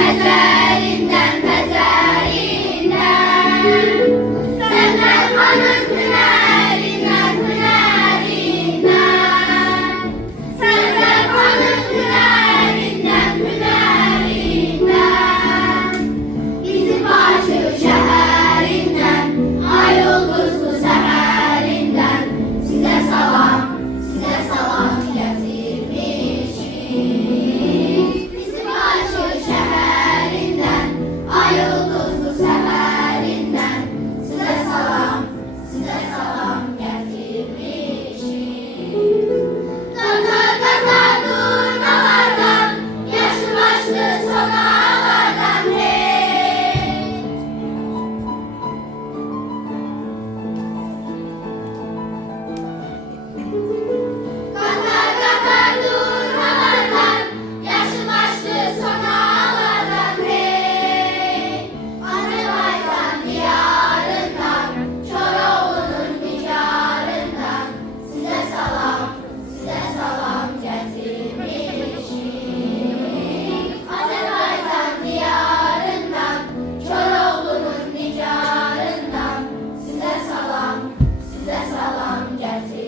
Mezarinden mezarinden Senden kanın hünerinden hünerinden Senden kanın hünerinden hünerinden Bizim Bakı şehrinden Ay yıldızlı seherinden Size salam getirmişim Bizim Bakı şehrinden Ay yıldızlı seherinden Size salam getirmişim Tatar tatar durnalardan Yaşlı başlı sonalardan hey Katar katar durnalardan Yaşlı başlı sonalardan hey Azerbaycan diyarından Çoroğlu'nun diyarından Size salam getirmişim Azerbaycan diyarından Çoroğlu'nun diyarından Size salam getirmişim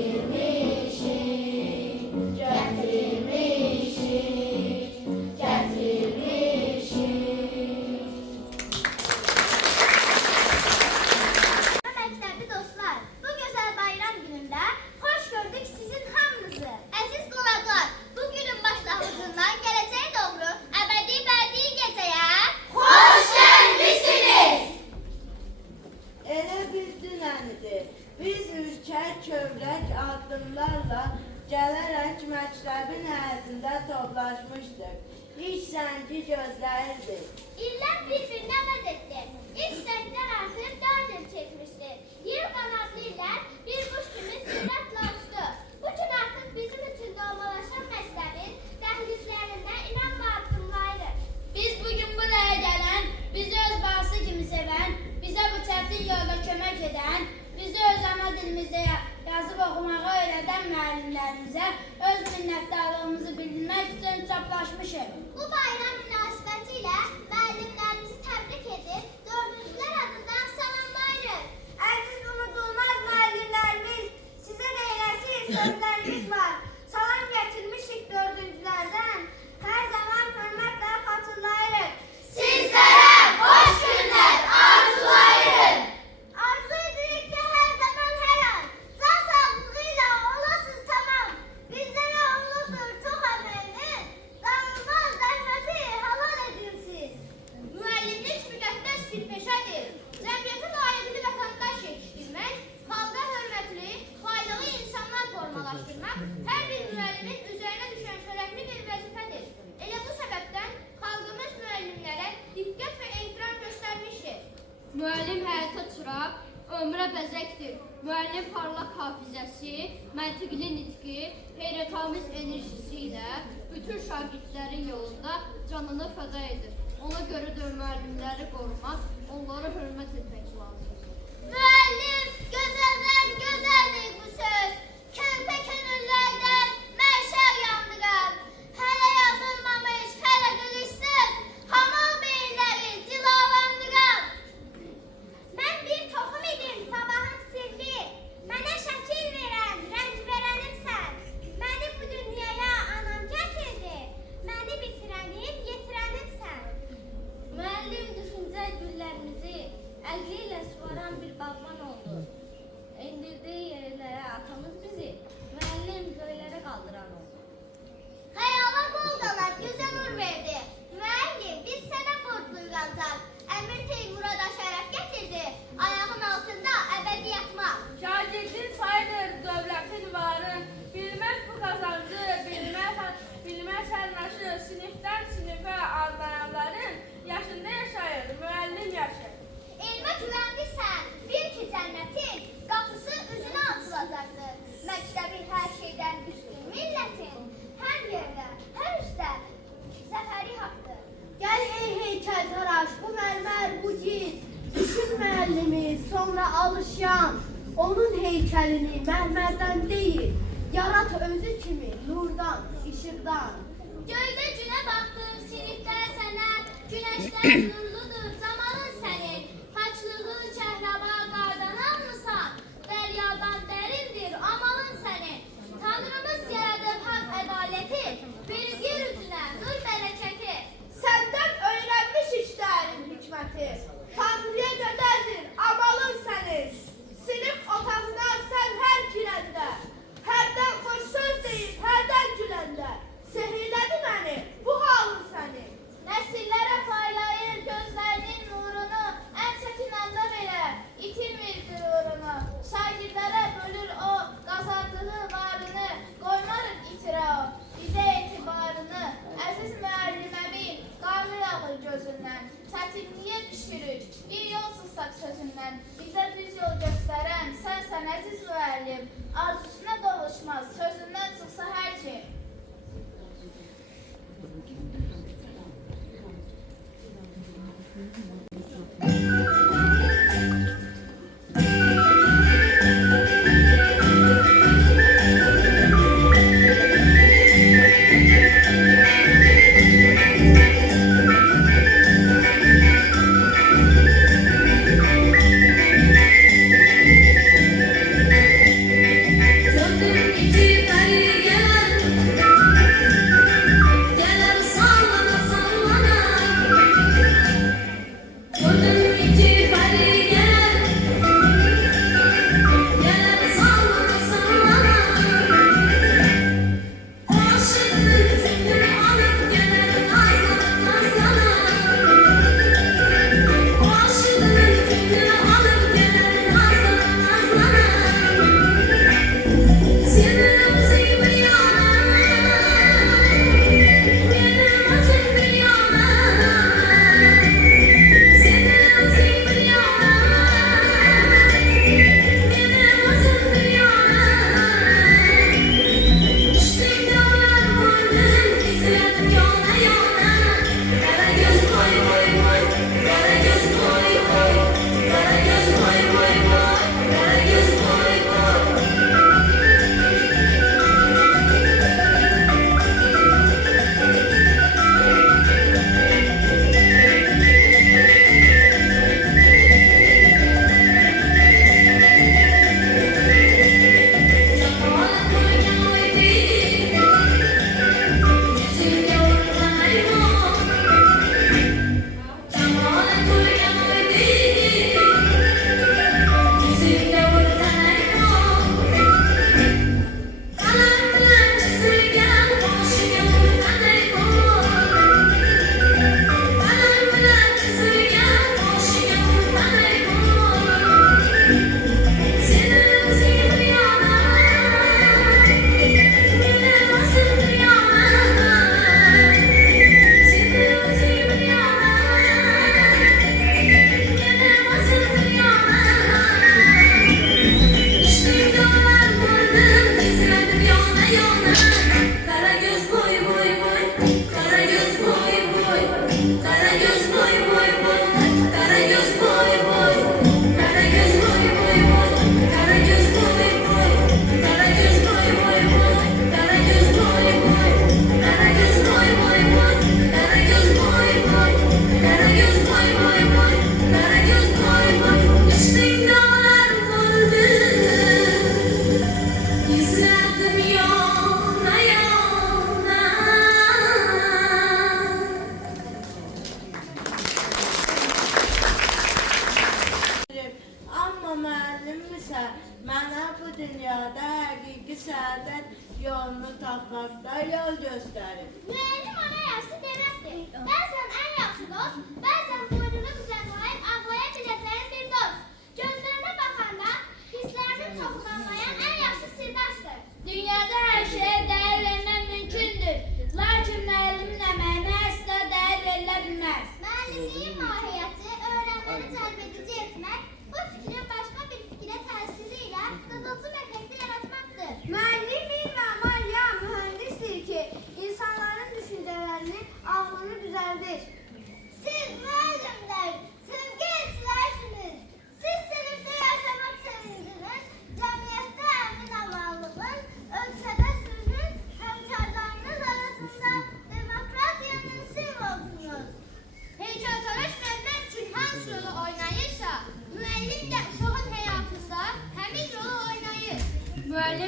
Məktəbli dostlar, bu gözəl bayram günündə xoş gördük sizin hamınızı. Əziz qonaqlar, bu günün başlanğıcından gələcəyə doğru əbədi bədii gecəyə Hoş gelmişsiniz. Elə bir dünənidir. Biz ürkək, kövrək addımlarla gələrək məktəbin həyətində toplaşmışdıq. İş zəngi gözləyirdik. İllər bir-birini əvəz etdi. İlk sənglər artıq 4 il çəkmişdi. Yer qanadlı illər bir quş kimi sürətlə uçdu. Bu gün artıq bizim üçün doğmalaşan məktəbin dəhlizlərində inanla addımlayırıq. Biz bugün buraya gelen, bizi öz babası gibi seven, bize bu çetin yolda kömek eden, bizi öz ana dilimizde yazıp okumağı öğreten müəllimlərimizə öz minnətdarlığımızı bildirmək üçün toplaşmışıq. Bu bayram münasibətilə müəllimlərimizi təbrik edib, dördüncülər adından salamlayırıq. Əziz unudulmaz müəllimlərimiz, sizə neyləsin sözlərimiz var. Salam gətirmişik dördüncülərdən, hər zaman hörmətlə xatırlayırıq. Sizlere hoş günler arzulayırıq. Arzu edirik ki, hər zaman hər an, can sağlığıyla olasınız tamam. Bizlərə onluqdur çox əməlinin, dağılmaz zəhməti halal edin siz. Müəllimlik müqəddəs bir peşədir. Cəmiyyətə layiqli vətəndaş yetişdirmək, xalqa hörmətli, faydalı insanlar formalaşdırmaq hər bir müəllimin üzərinə düşən şərəfli bir vəzifədir. Elə bu səbəbdən xalqımız müəllimlərə diqqət və ehtiram göstərmişdir. Müəllim həyata çıraq, ömrə bəzəkdir. Müəllim parlaq hafizəsi, məntiqli nitqi, heyrətamiz enerjisi ilə bütün şagirdlərin yolunda canını fəda edir. Ona görə də müəllimləri qorumaq, onlara hörmət etmək lazımdır. Müəllim, gözəldən gözəldir bu söz. Körpə könüllərdən məşəl yandıran. Hələ yazılmamış, hələ qılışsız, hamal beyinləri cilalandıran. Mən bir toxum idim sabahın sirri. Mənə şəkil verən, rəng verənimsən. Məni bu dünyaya anam gətirdi. Məni bitirənim, yetirənimsən. Müəllim düşüncə güllərimizi əlli ilə suvaran bir bağban oldu. Endirdiyi yerlərə atamız bizi, müəllim göylərə qaldıran oldu. Xəyala bol qalar, gözə nur verdi. Müəllim, biz sənə borcluyuq ancaq. Əmir Teymura da şərəf gətirdi. Ayağın altında əbədi yatmaq. Şagirdin sayıdır dövlətin varı, bilməz bu qazancı, bilməz hər naşı, sinifdən sinifə adlayanların yaşında yaşayır, müəllim yaşı. Elmə güvənlisən, bil ki cənnətin qapısı üzünə açılacaqdır. Məktəbin hər şeydən üstün millətin, hər yerdə, hər üstdə zəfəri haqdır. Gəl ey heykəltaraş, bu mərmər, bu cilt, düşün müəllimi, sonra alışyan. Onun heykəlini mərmərdən deyil, yarat özü kimi nurdan, işıqdan. Göydə günə baxdım, sinifdə sənə, günə Nurludur zamanın senin, haçlığın kəhraba qardan almısan, dəryadan dərindir amalın senin. Tanrımız yaradır hak ədaleti, verib yer üzünə nur bərəkəti. Səndən öyrənmiş işlərin hikməti, Tanrıya qədərdir amalın sənin. Sinif otağına sən hər girəndə, hərdən xoş söz deyib, hərdən güləndə, sehirlədi məni bu halın səni. Nəsillərə paylayır gözlərinin nurunu, ən çətin anda belə itirmir qürurunu. Şagirdlərə bölür o qazandığı varını, qoymarıq itirə o bizə etibarını. Əziz müəlliməmin qanı yağır gözündən, çətinliyə düşürük bir yol sızsaq sözündən. Bizə düz yol göstərən sənsən əziz müəllim, arzusuna qovuşmaz sözündən çıxsa hər kim.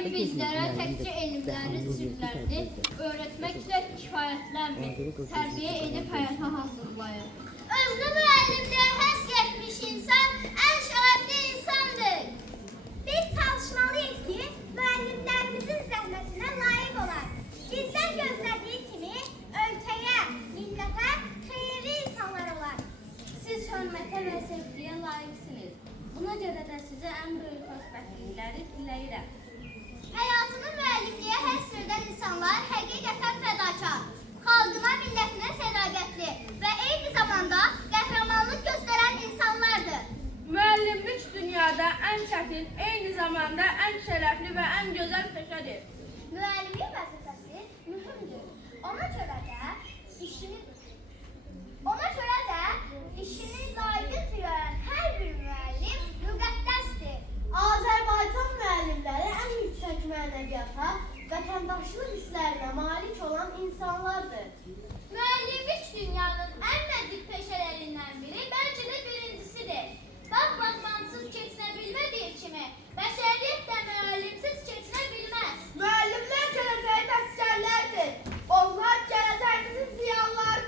Müəllim bizlərə təkcə elmləri, sirlərini öyrətməklə kifayətlənmir, tərbiyə edib həyata hazırlayır. Özünü müəllimliyə həsr etmiş insan ən şərəfli insandır. Biz çalışmalıyıq ki, müəllimlərimizin zəhmətinə layiq olaq. Bizdən gözlədiyi kimi ölkəyə, millətə xeyirli insanlar olar. Siz hörmətə və sevgiyə layiqsiniz. Buna görə də sizə ən böyük xoşbəxtlikləri diləyirəm. Həyatını müəllimliyə həsr edən insanlar həqiqətən fədakar, xalqına, millətinə sədaqətli və eyni zamanda qəhrəmanlıq göstərən insanlardır. Müəllimlik dünyada ən çətin, eyni zamanda ən şərəfli və ən gözəl peşədir. Müəllimin vəzifəsi mühümdür. Ona görə də işini layiqincə görən hər bir müəllim müqəddəsdir. Azərbaycan müəllimləri ən yüksək mənəviyyata, vətəndaşlıq hisslərinə malik olan insanlardır. Müəllimlik dünyanın ən nəzik peşələrindən biri, bəlkə də birincisidir. Baxmansız keçinə bilmədiyi kimi, bəşəriyyət də müəllimsiz keçinə bilməz. Müəllimlər gələcəyin əsgərlərdir. Onlar gələcəyimizin ziyanlarıdır.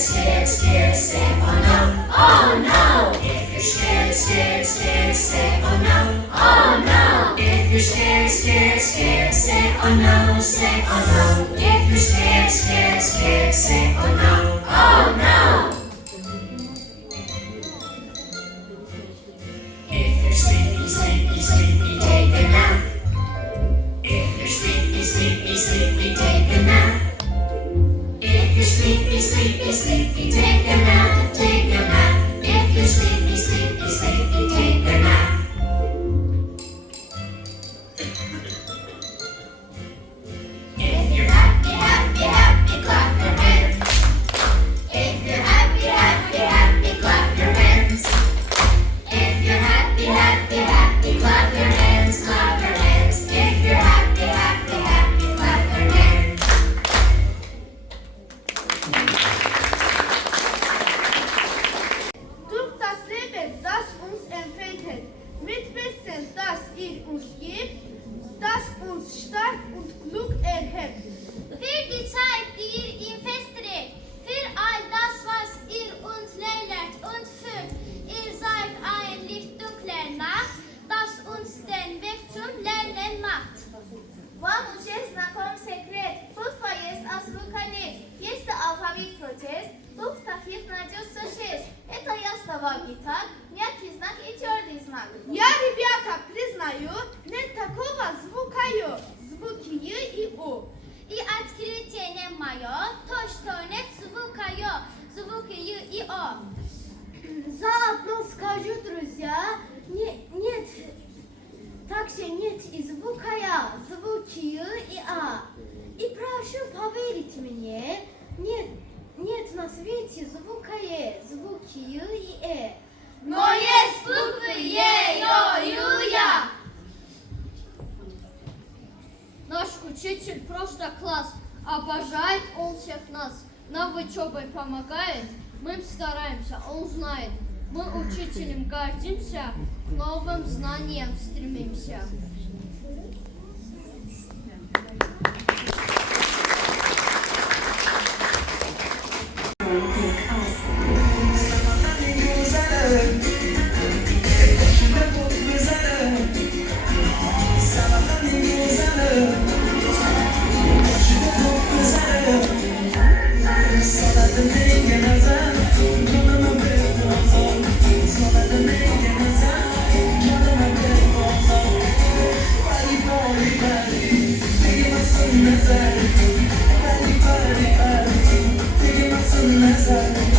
scared, scared, say oh no, oh no. If you're scared, scared, scared, say oh no, oh no. If you're scared, scared, scared, say oh no, say oh no. If you're scared, scared, scared, say oh no, oh no. If you're sleepy, sleepy, sleepy, take a nap. If you're sleepy, sleepy, sleepy, take a nap. If you're sleepy, sleepy, sleepy, take a nap, take a nap. If you're sleepy, sleepy, sleepy, take a nap. If you're happy, happy, happy, clap your hands. If you're happy, happy, happy, clap your hands. If you're happy, happy, happy, clap your hands, clap your hands. If you're happy, happy, happy, clap your hands. Du das Leben, das uns entfaltet, mit Wissen, das uns gibt, das uns stark und klug erhebt. Für die Zeit, die ihr ihm festdreht, für all das, was ihr uns lehrt und führt. Ihr seid ein Licht dunkler Nacht, das uns den Weg zum Lernen macht. Вам учесть знаком секрет, тут поесть азбука нет. Есть алфавит протест, тут таких найдется 6. Это я слова гитар, мягкий знак и твердый знак. Я, ребята, признаю, нет такого звука Ю, звуки Й и У. И открытие мое, то, что нет звука Ё, звуки Ю и О. Заодно скажу, друзья, нет, также нет и звука Я, звуки Ю и А. И прошу поверить мне, нет на свете звука Е, звуки Ю и Э. Но есть буквы Е, Ё, Ю, Я. Наш учитель просто класс, обожает он всех нас. Нам в учебе помогает, мы стараемся, он знает. Мы учителем гордимся, к новым знаниям стремимся. Nazar,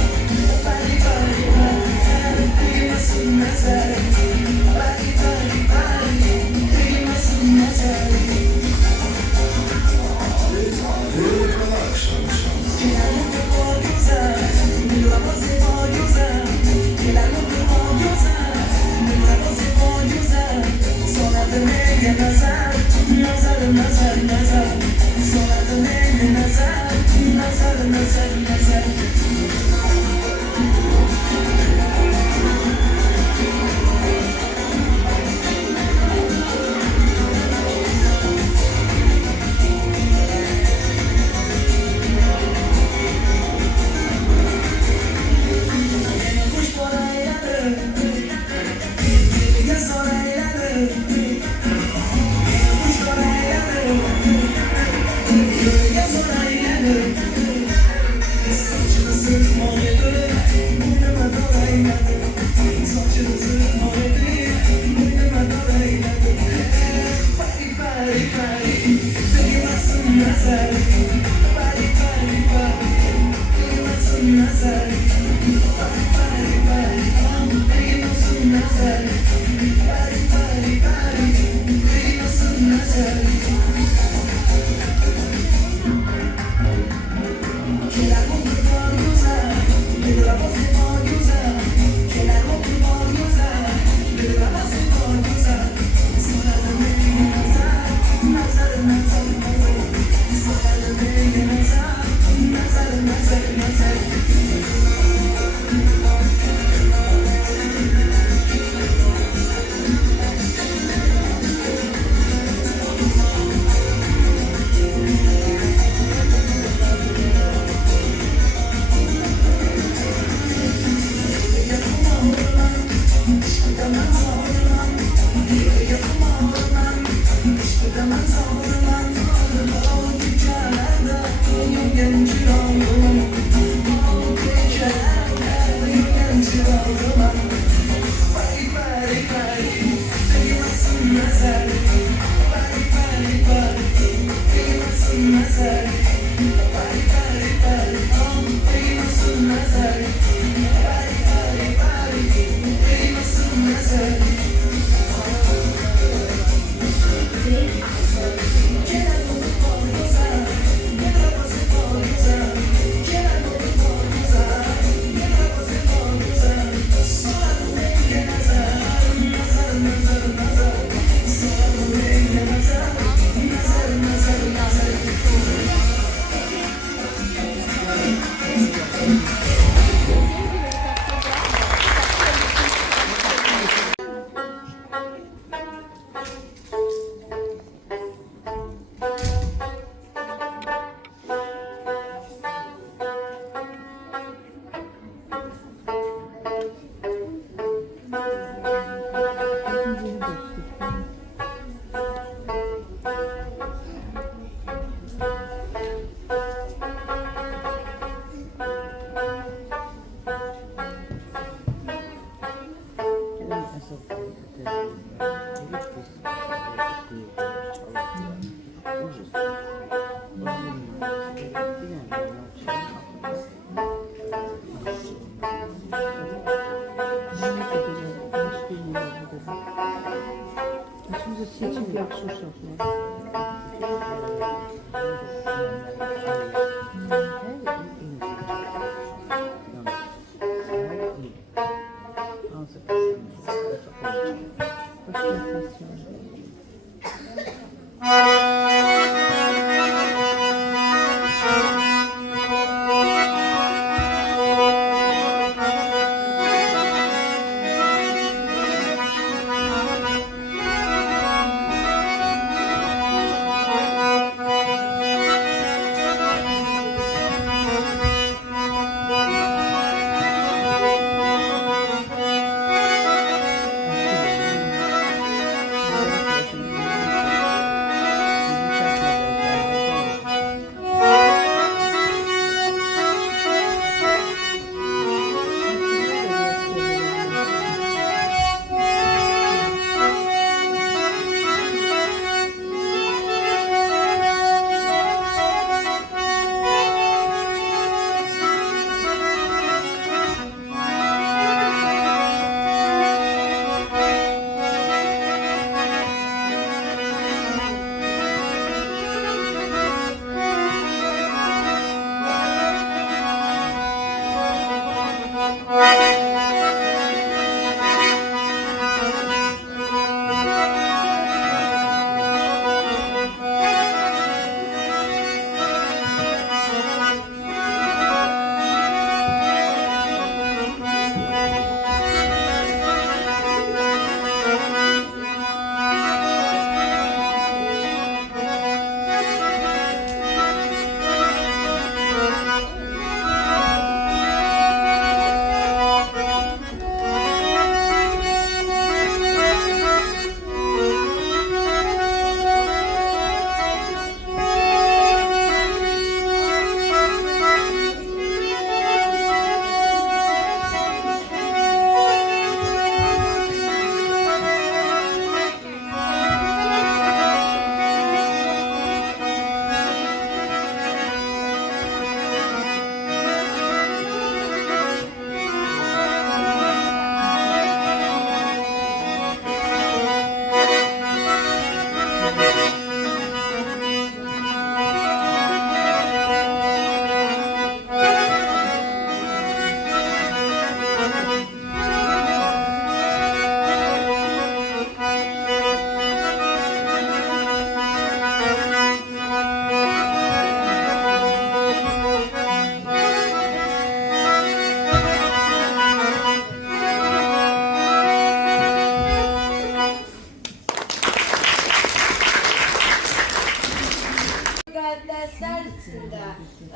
Müqəddəslər içində,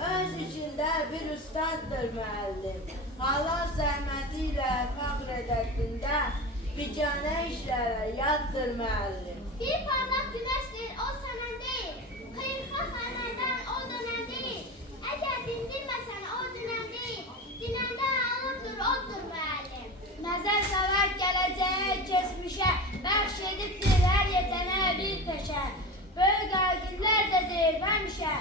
öz içində bir ustaddır müəllim. Allah zəhməti ilə fəxr edəktində, biganə işlərə yaddır müəllim. Bir parlak güneştir o sönen değil. Kıyırka sönenden o dönem değil. Eğer dindirmesen o dönem değil. Dinende alıpdır odur müellim. Nəzər səvər gələcəyə, keçmişə, bəxş edibdir hər yetənə bir peşə. Böyük aydınlar da deyib həmişə,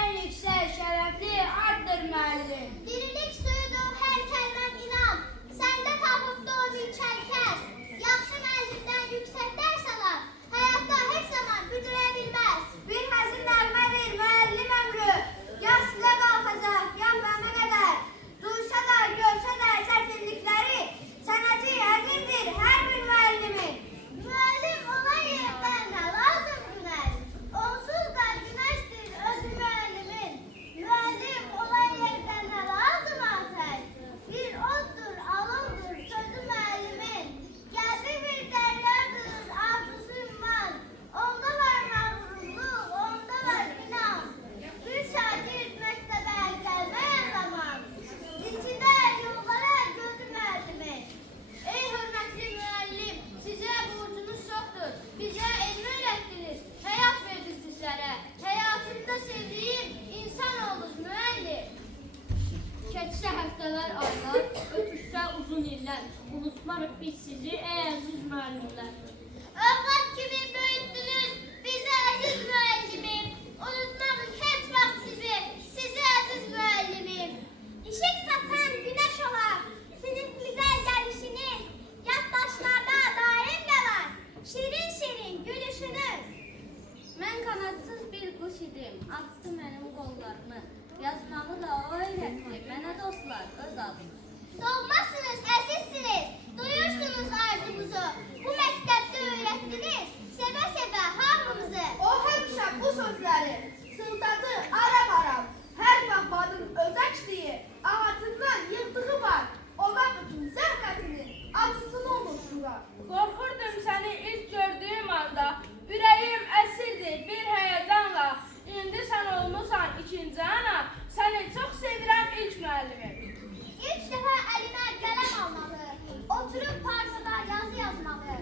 ən yüksək şərəfli addır müəllim. Dirilik suyudur her müəllimlər. Övlad kimi böyütdünüz bizi əziz müəllimim. Unutmadık heç vaxt sizi əziz müəllimim. İşıq saçan günəş olar, sinifimizə gəlişiniz, yaddaşlarda daim qalar, şirin şirin gülüşünüz. Mən qanadsız bir quş idim, açdı mənim qollarımı. Yazmağı da o öyrətdi, mənə dostlar öz adımı. Doğmasınız, əzizsiniz, duyursunuz arzumuzu. Bu məktəbdə öyrətdiniz, sevə-sevə hamımızı. O həmişə bu sözləri sıldadı aram-aram. Hər vəfanın özəkliyi ağacından yığdığı var. Ona bütün zəhmətinin acısını unutdular. Qorxurdum səni ilk gördüyüm anda, ürəyim əsirdi bir həyəcanla. İndi sən olmusan ikinci ana, səni çox sevirəm ilk müəllimim. İlk dəfə əlimə qələm almalı, oturub partada yazı yazmalı,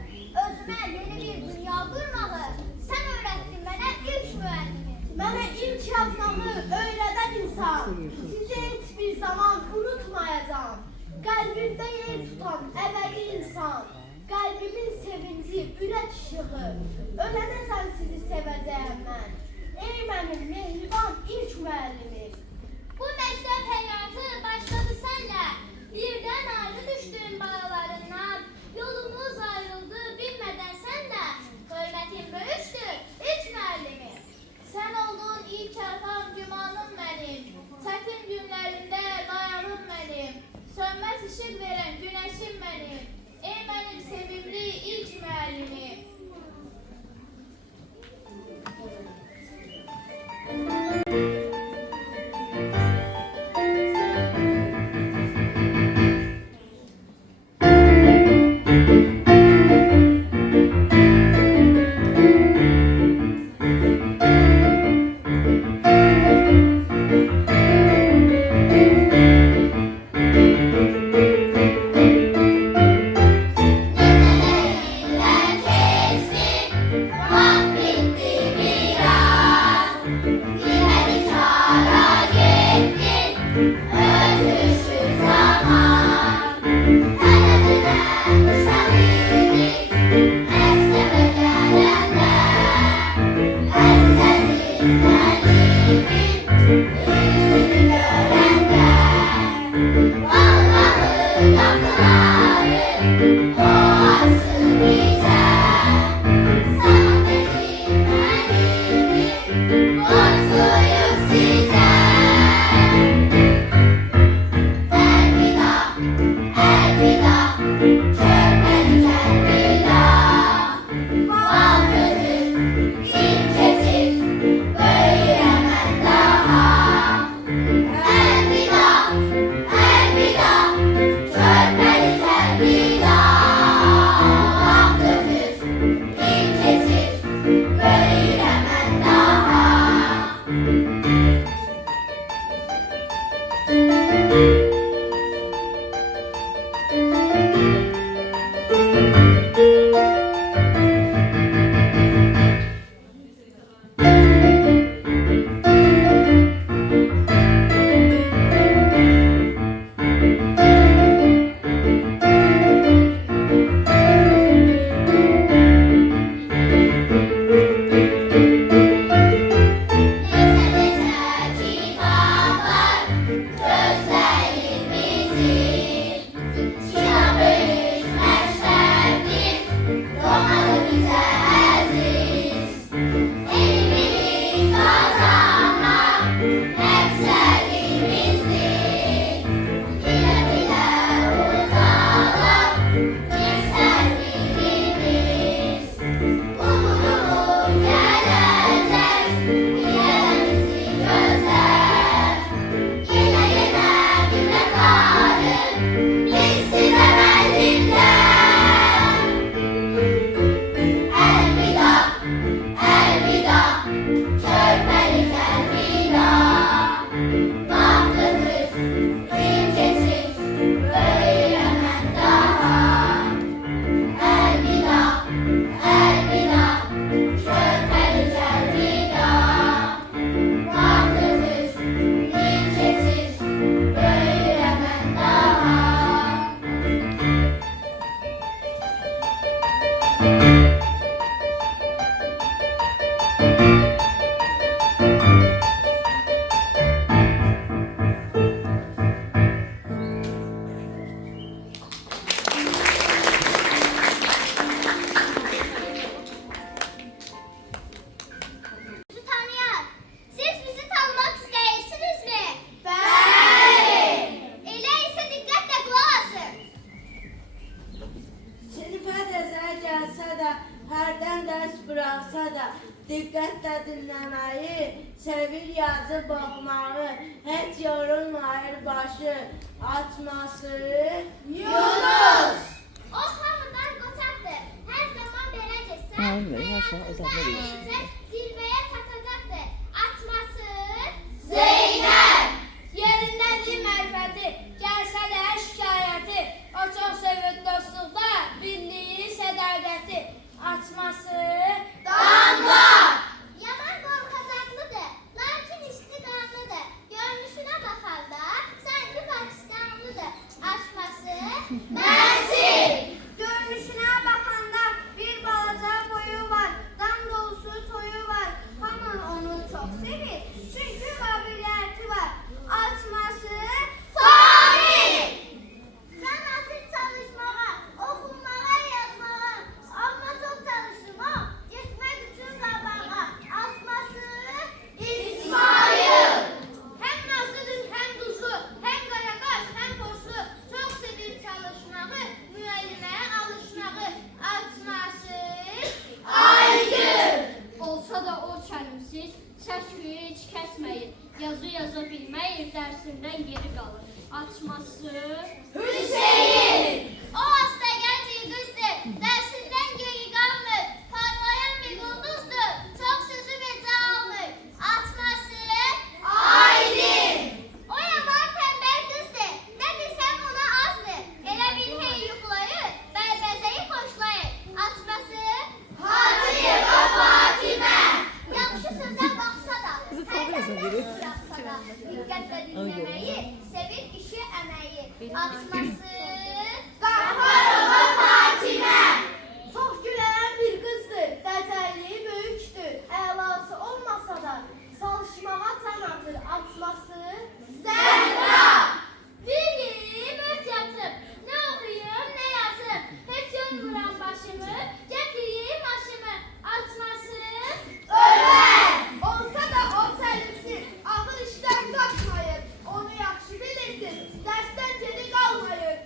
özümə yeni bir dünya qurmalı. Sən öyrətdin mənə ilk müəllimi. Mənə ilk yazmamı öyrədən insan, sizi heç bir zaman unutmayacağım. Qəlbimdə yer tutan əbədi insan, qəlbimin sevinci, ürək işığı, ölənəcən sizi sevəcəyəm mən. Ey mənim mehriban ilk müəllimim. Bu məktəb həyatı başladı sənlə, birdən ayrı düşdün bağlarından, yolumuz ayrıldı bilmədən sənlə, hörmətin böyükdür ilk müəllimim. Sən oldun ilk ərfan gümanım mənim, çətin günlərimdə dayanım mənim, sönməz işıq verən günəşim mənim, ey mənim sevimli ilk müəllimim. yağsa da diqqətlə dinləməyi, sevir yazıb oxumağı, heç yorulmayır başı atması. Yunus! O hamıdan qoçaqdır. Hər zaman belə getsə, Aynen, yaşa, özellikle değil. həyatımızda zirvəyə çatacaqdır. Atması Zeynəb! Yerindədir mərifəti, gəlsə də şikayəti. O çox sevir dostluqda, birliyi, sədaqəti. Açması Damla! Yaman qorxacaqlıdır, lakin istiqamlıdır. Görünüşünə baxanda sanki Pakistanlıdır. Açması Məsil! Görünüşünə baxanda bir balaca boyu var, dam dolusu toyu var. Hamı onu çox sevir, çünki qabiliyyəti var. Açması Famil! Can atır çalışmağa, oxumağa, yazmağa. Amma çox çalışdım o, getmək üçün qabağa. Açması İsmail! Həm nazlıdır, həm duzlu, həm qaraqaş, həm forslu. Çox sevir çalışmağı, müəlliməyə alışmağı. Açması Aygün! Olsa da o kəlimsiz, səs-küyü heç kəsməyir. Yazı yaza bilməyir, dərsindən geri qalır. Açması Hüseyin! O hastagər bir qızdır, dərsindən geri qalmır. Parlayan bir ulduzdur, çox sözü becə almır. Açması Aylin! O yaman tənbəl qızdır, nə desəm ona azdır. Elə bil hey yuxulayır, bərbəzəyi xoşlayır. Açması Hacıyeva Fatimə! Yaxşı sözə baxsa da, tanımıyorsun biri. yapsa da, diqqətlə dinləməyi, sevir işi əməyi. Açması Qahharova Fatimə! Çox gülən bir qızdır, dəcəlliyi böyükdür. Əlası olmasa da çalışmağa can atır. Açması Zəhra! Bir yerim öz yatıb, nə oxuyum, nə yazım. Heç yormuram başımı, gətireyim aşımı. Açması Ömər! Olsa da o səlimsiz, ağır işdən qaçmayır. Onu yaxşı bilirsin, dərsdən geri qalmayır.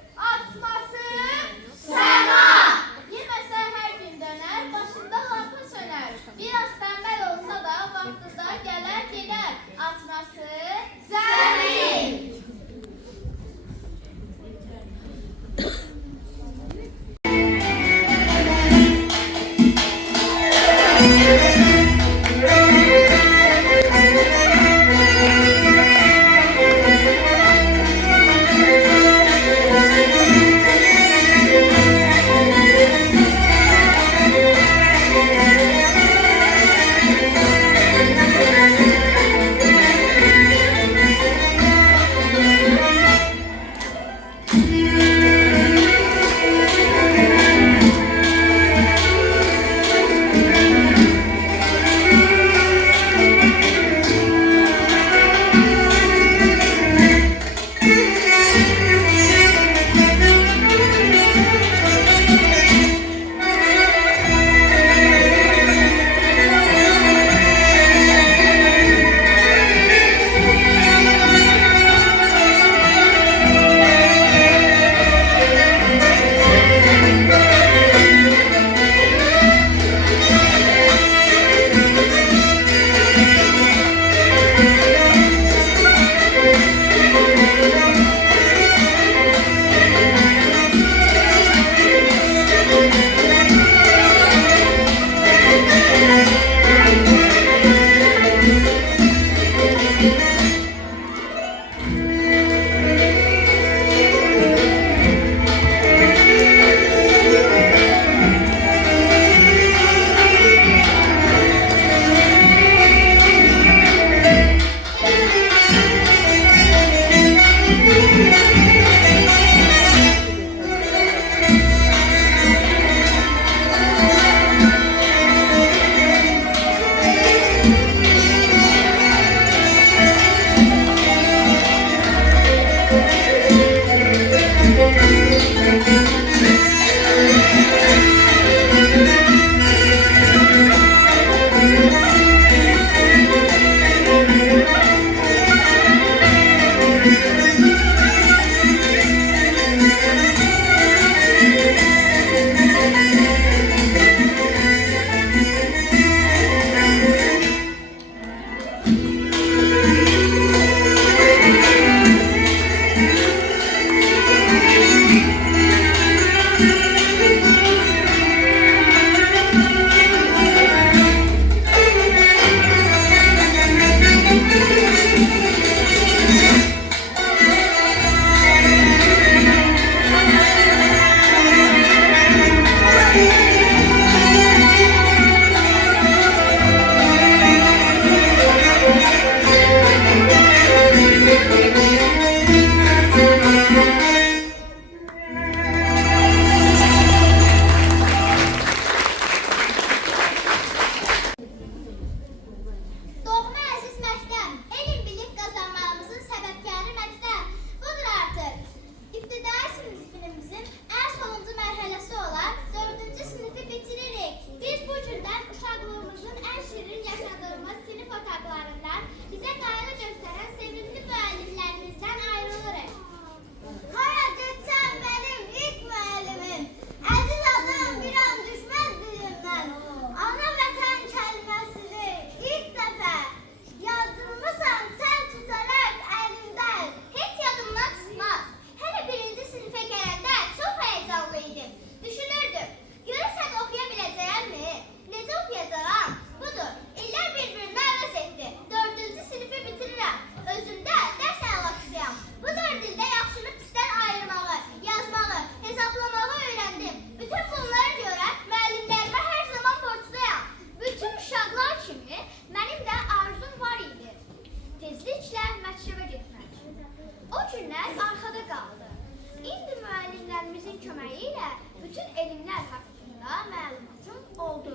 bütün elmlər haqqında məlumatım oldu.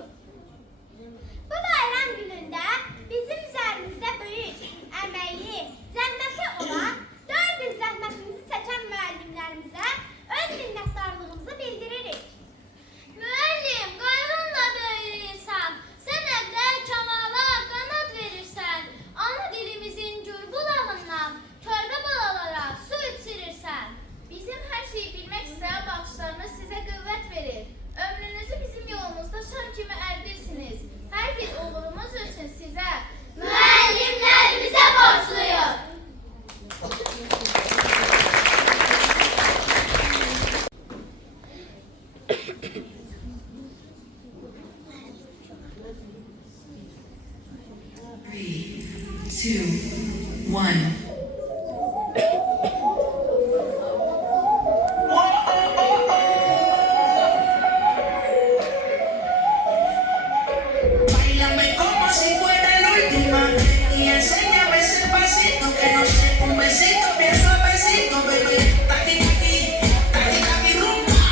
Bu bayram günündə bizim üzərimizdə böyük əməyi, zəhməti olan 4 il zəhmətimizi çəkən müəllimlərimizə öz minnətdarlığımızı bildiririk. Müəllim, qayğınla böyük insan, sən əvvəl kamala qanat verirsən, ana dilimizin gür bulağından körpə balalara su içirirsən. Bizim hər şeyi bilmək sizə baxışlarınız sizə qüvvət verir. Ömrünüzü bizim yolumuzda şam kimi ərdirsiniz. Hər bir uğurumuz üçün sizə Müəllimlərimizə borcluyuz. Two, one. Báilame como si fuera la última y enséñame ese pasito que no sé, un besito bien suavecito, bebé. Taqui taqui, taqui taqui rumba.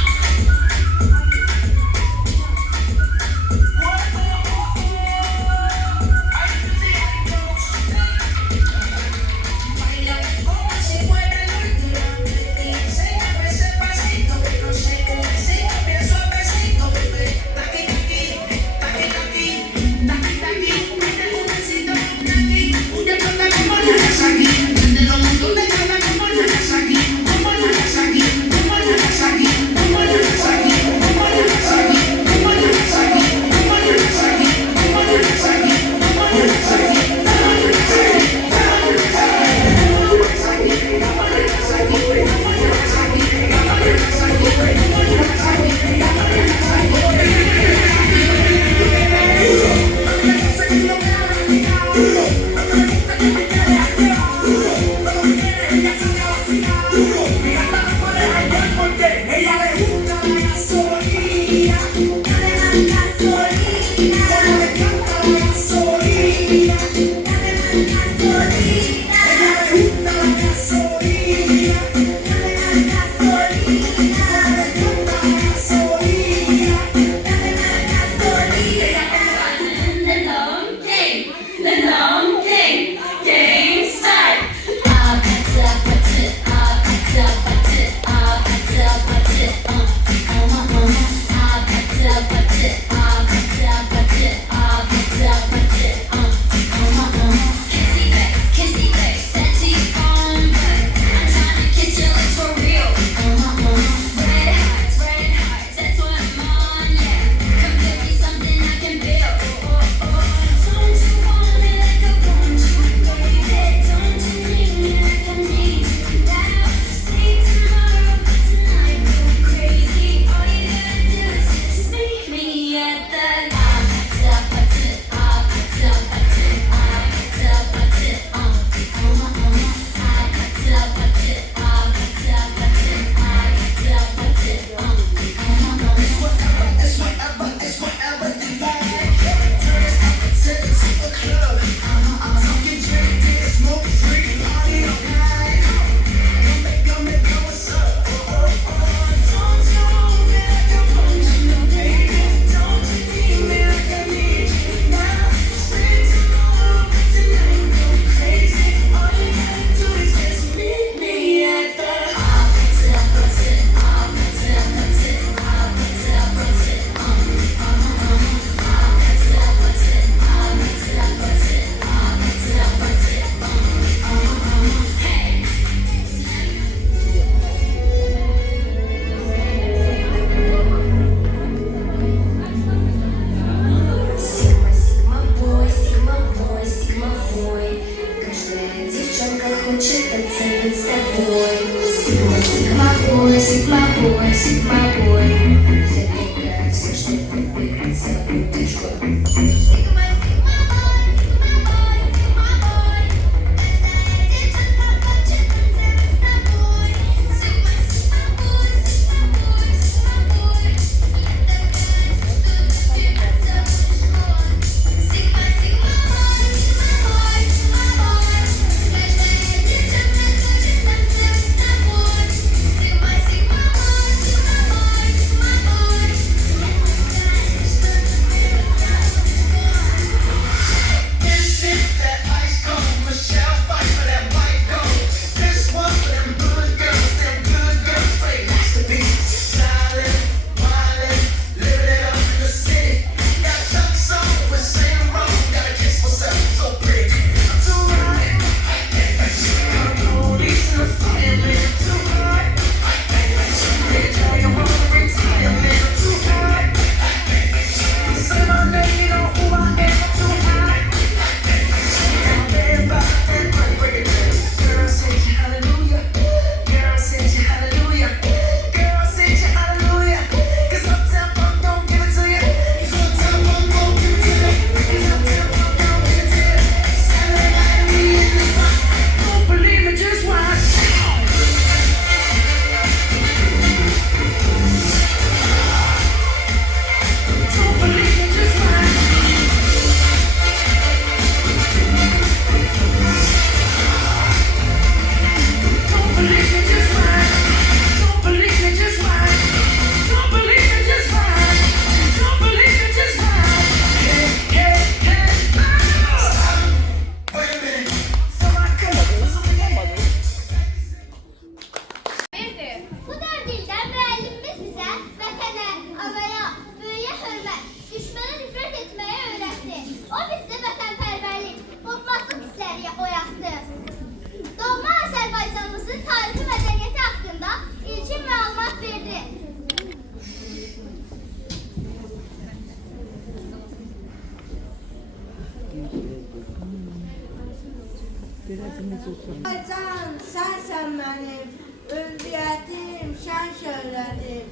Can, sensən mənim, ülviyyətim, şən şöhrətim.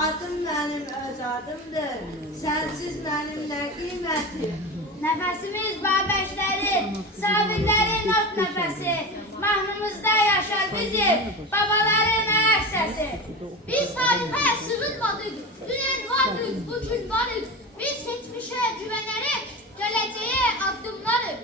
Adım mənim öz adımdır, sənsiz mənim nə qiymətim. Nəfəsimiz Babəklərin, Sabirlərin ot nəfəsi. Mahnımızda yaşar bizim babaların ayak səsi. Biz tarixə sığınmadık, dünən vardık, bugün varıq. Biz keçmişə güvənərək, gələcəyə addımlarıq.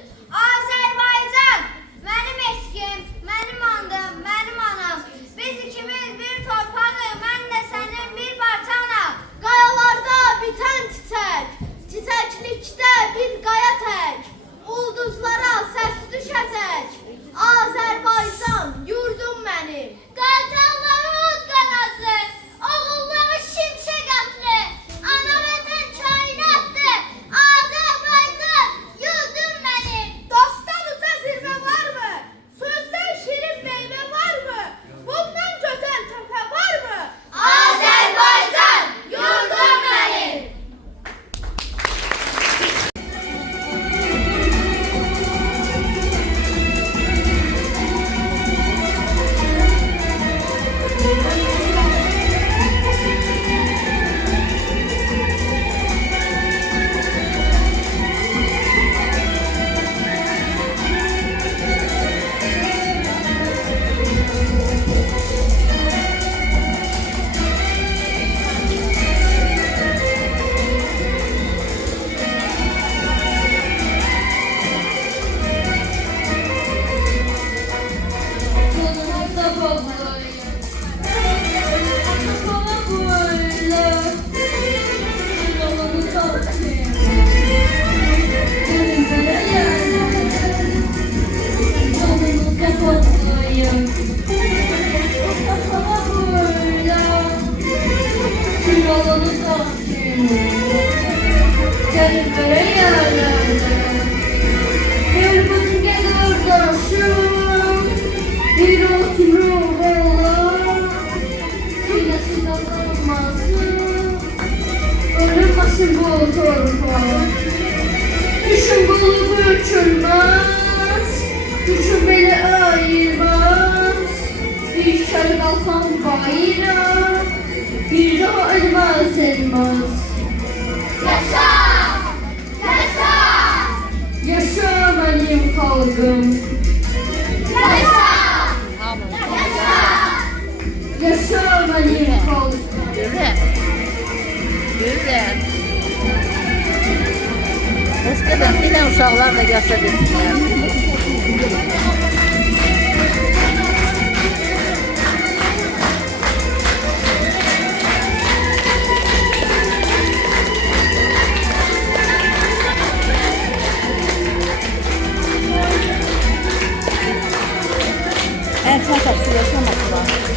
Azərbaycan, mənim eşkim, mənim andım, mənim anam. Biz ikimiz bir torpağıq, mən də sənin bir parçanam. Qayalarda bitən çiçək, çiçəklikdə bir qaya tək, ulduzlara səs düşəcək. Azərbaycan, yurdum mənim. Qartalların qanadlı, oğulları şimşək atlı, ana vətən kainatdır, Azərbaycan, yurdum mənim. Dostdan uca zirvə varmı? Sözdən şirin meyvə varmı? Bundan gözəl təpə varmı? Azərbaycan, yurdum mənim. Düşün bulup uçurmaz, düşün beni ayırmaz. Bir kere kalkan bayram, bir daha ölmez elmas. Yaşa! Yaşa! Yaşa benim halkım, Yaşa! Yaşa! yaşa benim halkım. Görürəm. Görürəm. İstədim, bir dənə uşaqlar da gəlsə desinlər. Sən təqsir yaşamasın.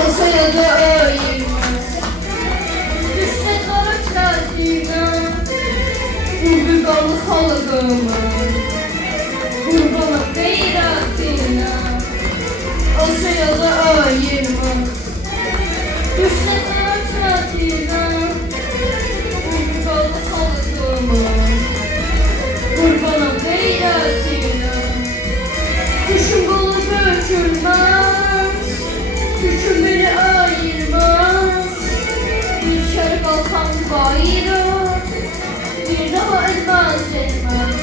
Asaya da ayırmaz, düşse kara çeltiğine, vurdu dalı halkıma, kurbana beyratine. Asaya da ayırmaz, düşse kara çeltiğine, vurdu dalı halkıma, kurbana beyratine. Kuşun bulup ölçülmez, gücüm beni ayırmaz. Bir kere kalkan bayrak, bir daha ölmez elmas.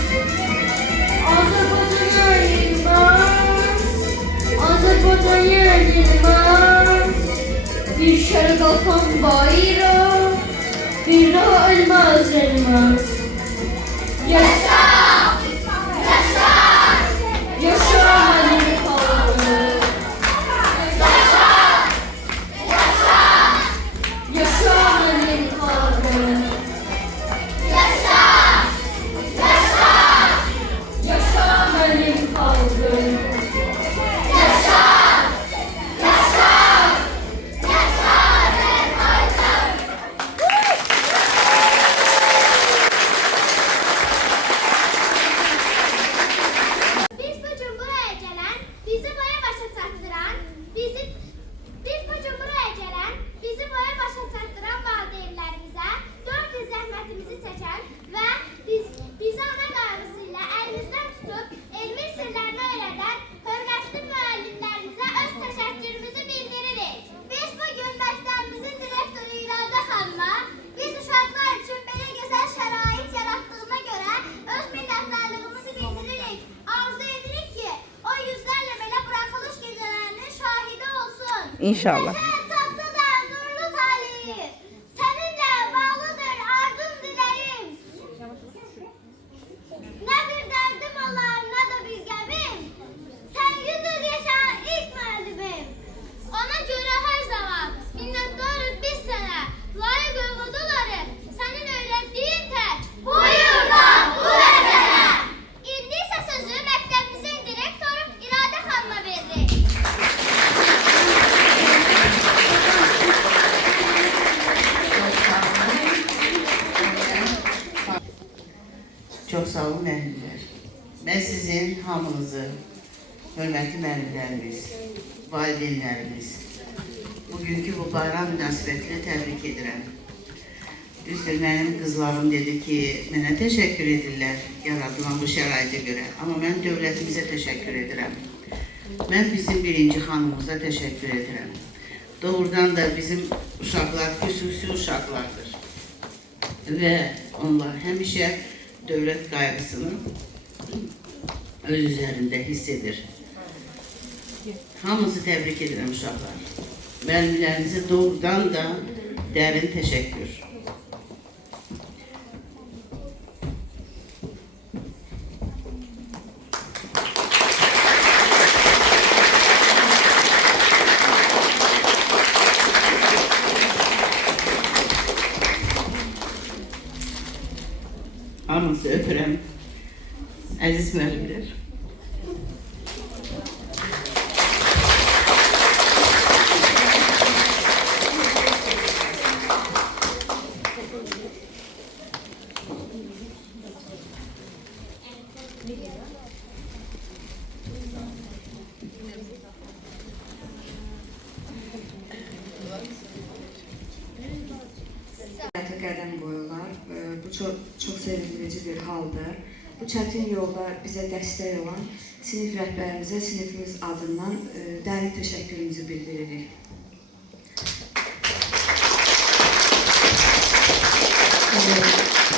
Azerbaycan yenilmez, Azerbaycan yenilmez. Bir kere kalkan bayrak, bir daha ölmez elmas. Yaşa! Yaşa! Yaşa benim halkım. Yaşa benim halkım. Yaşa benim halkım. İnşallah. Tatlıdır nurlu talihim. Seninle bağlıdır arzum dileğim. Ne bir derdim olar ne de bir gemim. Sen 100 yıl yaşa ilk müellimim. Ona göre her zaman minnettarız biz sana. Layık uyguduları senin öğrettiğin tek. Bu yurda, bu vətənə. İndi ise sözü məktəbimizin direktoru İradə xanıma veririk. Çok sağ olun müəllimlər. Mən sizin hamınızı, hörmətli müəllimlərimiz, valideynlərimiz, bugünkü bu bayram münasibətilə təbrik edirəm. Düzdür, mənim qızlarım dedi ki, mənə təşəkkür edirlər yaradılan bu şəraitə görə. Amma mən dövlətimizə təşəkkür edirəm. Mən bizim birinci xanımıza təşəkkür edirəm. Doğrudan da bizim uşaqlar xüsusi uşaqlardır. Və onlar həmişə dövlət qayğısını öz üzərində hiss edir. Hamınızı təbrik edirəm uşaqlar. Müəllimlərimizə doğrudan da dərin təşəkkür. Hamınızı öpürəm. Əziz müəllimlər. Hayata qədəm qoyurlar. Bu çox sevindirici bir haldır. Bu çətin yolda bizə dəstək olan sinif rəhbərimizə sinifimiz adından dərin təşəkkürümüzü bildiririk.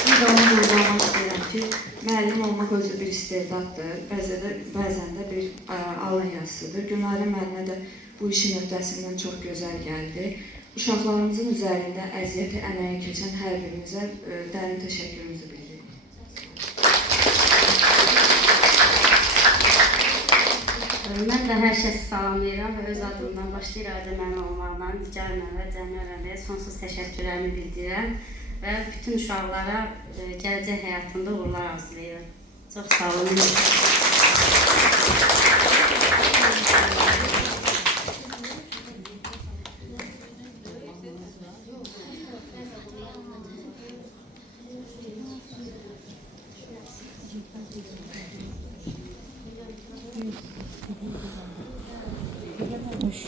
Bir də onu vurgulamaq istəyirəm ki, müəllim olmaq özü bir istedaddır, bəzən də bir alın yazısıdır. Günarə müəllimə də bu işin öhdəsindən çox gözəl gəldi. Uşaqlarımızın üzərində əziyyəti, əməyi keçən hər birimizə dərin təşəkkürümüzü bildiririk. Mən də hər kəsi salamlayıram və öz adımdan başda İradə müəllim olmaqla Nigar müəllimə, Cəmil müəllimə sonsuz təşəkkürlərimi bildirirəm və bütün uşaqlara gələcək həyatında uğurlar arzulayıram. Çox sağ olun. Hoş.